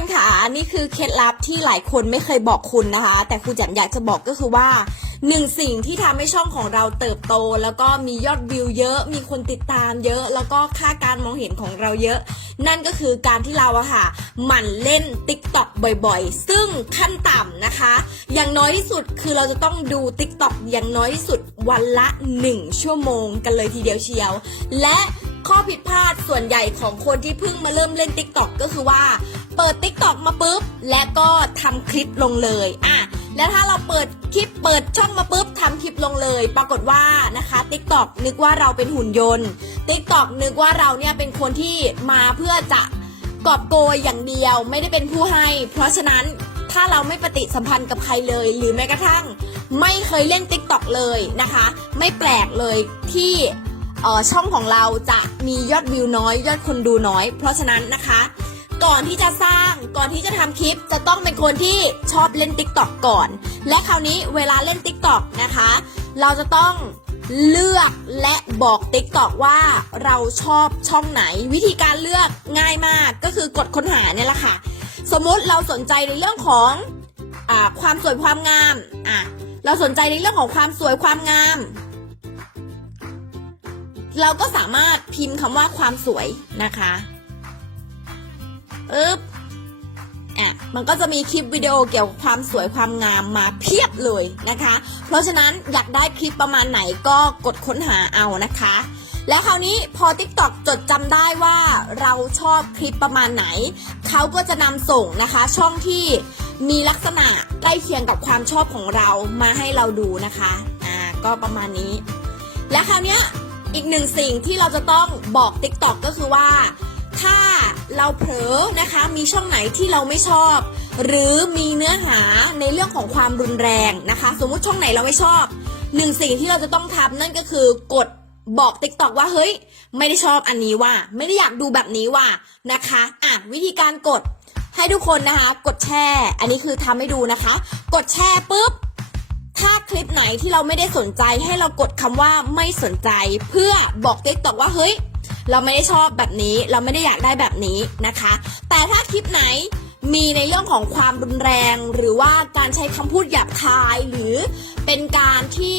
คนค่ะนี่คือเคล็ดลับที่หลายคนไม่เคยบอกคุณนะคะ แต่ครูจันอยากจะบอกก็คือว่าหนึ่งสิ่งที่ทำให้ช่องของเราเติบโต แล้วก็มียอดวิวเยอะ มีคนติดตามเยอะ แล้วก็ค่าการมองเห็นของเราเยอะ นั่นก็คือการที่เราอะค่ะหมั่นเล่น t ิ k t o k บ่อยๆ ซึ่งขั้นต่ำนะคะ อย่างน้อยที่สุดคือเราจะต้องดู t ิ k t o k อย่างน้อยที่สุดวันละ 1 ชั่วโมงกันเลยทีเดียวเชียว และข้อผิดพลาดส่วนใหญ่ของคนที่เพิ่งมาเริ่มเล่น t ิ k t o k ก็คือว่า เปิด t ิ k t o k มาปุ๊บ และก็ทำคลิปลงเลยอะแล้วถ้าเราเปิดคลิปเปิดช่องมาปุ๊บทำคลิปลงเลย ปรากฏว่านะคะ t ิ k t o k นึกว่าเราเป็นหุ่นยนต์ t ิ k t o k นึกว่าเราเนี่ยเป็นคนที่มาเพื่อจะกอบโกยอย่างเดียวไม่ได้เป็นผู้ให้ เพราะฉะนั้นถ้าเราไม่ปฏิสัมพันธ์กับใครเลย หรือแม้กระทั่ง ไม่เคยเล่น t ิ k t o k เลยนะคะ ไม่แปลกเลยที่เอ่อช่องของเราจะมียอดวิวน้อย ยอดคนดูน้อย เพราะฉะนั้นนะคะ ก่อนที่จะสร้างก่อนที่จะทำคลิป จะต้องเป็นคนที่ชอบเล่น t ิ k t o k ก่อน และคราวนี้เวลาเล่น t ิ k t o k นะคะ เราจะต้องเลือกและบอก t ิ k t o k ว่าเราชอบช่องไหน วิธีการเลือกง่ายมากก็คือกดค้นหาเนี่ยแหละค่ะ สมมุติเราสนใจในเรื่องของอความสวยความงามอะเราสนใจในเรื่องของความสวยความงาม เราก็สามารถพิมพ์คำว่าความสวยนะคะ อึ๊บอะมันก็จะมีคลิปวิดีโอเกี่ยวกับความสวยความงามมาเพียบเลยนะคะ เพราะฉะนั้นอยากได้คลิปประมาณไหนก็กดค้นหาเอานะคะ และคราวนี้พอ TikTok จดจำได้ว่าเราชอบคลิปประมาณไหน เขาก็จะนำส่งนะคะ ช่องที่มีลักษณะใกล้เคียงกับความชอบของเรามาให้เราดูนะคะ อ่า ก็ประมาณนี้ และคราวนี้อีกหนึ่งสิ่งที่เราจะต้องบอก TikTok ก็คือว่า ถ้า เราเผลอนะคะมีช่องไหนที่เราไม่ชอบ หรือมีเนื้อหาในเรื่องของความรุนแรงนะคะ สมมุติช่องไหนเราไม่ชอบหนึ่งสิ่งที่เราจะต้องทำนั่นก็คือกดบอก TikTok ว่าเฮ้ย ไม่ได้ชอบอันนี้ว่า ไม่ได้อยากดูแบบนี้ว่านะคะอะวิธีการกดให้ทุกคนนะคะ กดแชร์ อันนี้คือทำให้ดูนะคะ กดแชร์ปุ๊บถ้าคลิปไหนที่เราไม่ได้สนใจให้เรากดคำว่าไม่สนใจ เพื่อบอก TikTok ว่าเฮ้ย เราไม่ได้ชอบแบบนี้ เราไม่ได้อยากได้แบบนี้นะคะ แต่ถ้าคลิปไหนมีในเรื่องของความรุนแรง หรือว่าการใช้คำพูดหยาบคาย หรือเป็นการที่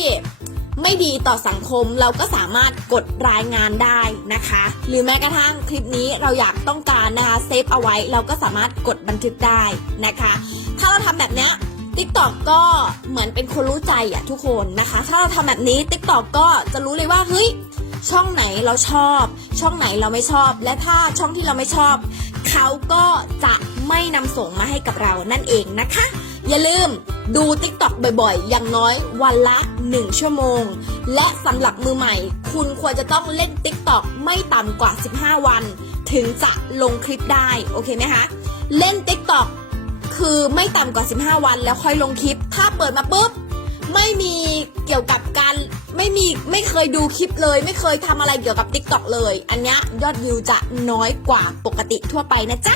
ไม่ดีต่อสังคมเราก็สามารถกดรายงานได้นะคะ หรือแม้กระทั่งคลิปนี้เราอยากต้องการนะคะเซฟเอาไว้เราก็สามารถกดบันทึกได้นะคะ ถ้าเราทำแบบนี้ย TikTok ก็เหมือนเป็นคนรู้ใจอะทุกคนนะคะ ถ้าเราทำแบบนี้ TikTok ก็จะรู้เลยว่าเฮ้ย ช่องไหนเราชอบ ช่องไหนเราไม่ชอบ และถ้าช่องที่เราไม่ชอบ เขาก็จะไม่นำส่งมาให้กับเรานั่นเองนะคะ อย่าลืมดู TikTok บ่อยๆ อย่างน้อยวันละ 1 ชั่วโมง และสำหรับมือใหม่ คุณควรจะต้องเล่น TikTok ไม่ต่ำกว่า 15 วัน ถึงจะลงคลิปได้ โอเคไหมคะ เล่น TikTok คือไม่ต่ำกว่า 15 วันแล้วค่อยลงคลิป ถ้าเปิดมาปุ๊บ ไม่มีเกี่ยวกับการ ไม่มีไม่เคยดูคลิปเลย ไม่เคยทำอะไรเกี่ยวกับ TikTok เลย อันเนี้ยยอดวิวจะน้อยกว่าปกติทั่วไปนะจ๊ะ